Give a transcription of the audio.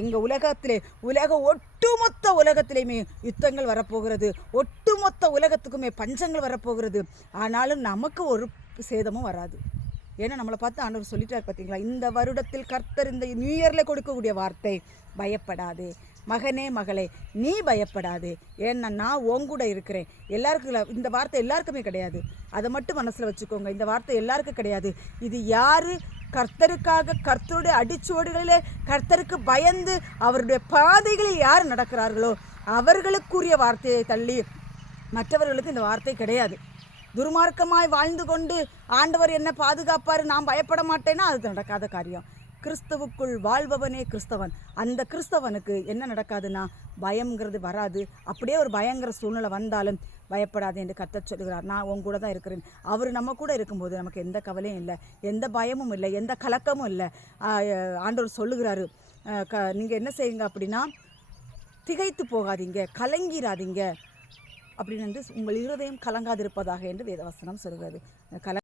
எங்கள் உலகத்திலே ஒட்டுமொத்த உலகத்திலேயுமே யுத்தங்கள் வரப்போகிறது. ஒட்டுமொத்த உலகத்துக்குமே பஞ்சங்கள் வரப்போகிறது. ஆனாலும் நமக்கு ஒரு சேதமும் வராது. ஏன்னா நம்மளை பார்த்து ஆண்டவர் சொல்லிட்டார் பார்த்தீங்களா, இந்த வருடத்தில் கர்த்தர் இந்த நியூ இயரில் கொடுக்கக்கூடிய வார்த்தை, பயப்படாதே மகனே மகளே, நீ பயப்படாதே, ஏன்னா நான் உங்கூட இருக்கிறேன். எல்லாருக்கும் இந்த வார்த்தை எல்லாருக்குமே கிடையாது. அதை மட்டும் மனசில் வச்சுக்கோங்க. இந்த வார்த்தை எல்லாருக்கும் கிடையாது. இது யார் கர்த்தருக்காக கர்த்தருடைய அடிச்சுவடுகளிலே கர்த்தருக்கு பயந்து அவருடைய பாதைகளில் யார் நடக்கிறார்களோ அவர்களுக்குரிய வார்த்தையை தள்ளி மற்றவர்களுக்கு இந்த வார்த்தை கிடையாது. துர்மார்க்கமாய் வாழ்ந்து கொண்டு ஆண்டவர் என்ன பாதுகாப்பார், நான் பயப்பட மாட்டேன்னா அது நடக்காத காரியம். கிறிஸ்துவுக்குள் வாழ்பவனே கிறிஸ்தவன். அந்த கிறிஸ்தவனுக்கு என்ன நடக்காதுன்னா பயம்ங்கிறது வராது. அப்படியே ஒரு பயங்கர சூழ்நிலை வந்தாலும் பயப்படாது என்று கர்த்தர் சொல்கிறார். நான் உங்க கூட தான் இருக்கிறேன். அவர் நம்ம கூட இருக்கும்போது நமக்கு எந்த கவலையும் இல்லை, எந்த பயமும் இல்லை, எந்த கலக்கமும் இல்லை. ஆண்டவர் சொல்லுகிறாரு, நீங்கள் என்ன செய்யுங்க அப்படின்னா, திகைத்து போகாதீங்க, கலங்கிராதீங்க அப்படின்னு உங்கள் இருதயம் கலங்காதிருப்பதாக என்று வேதவசனம் சொல்கிறது.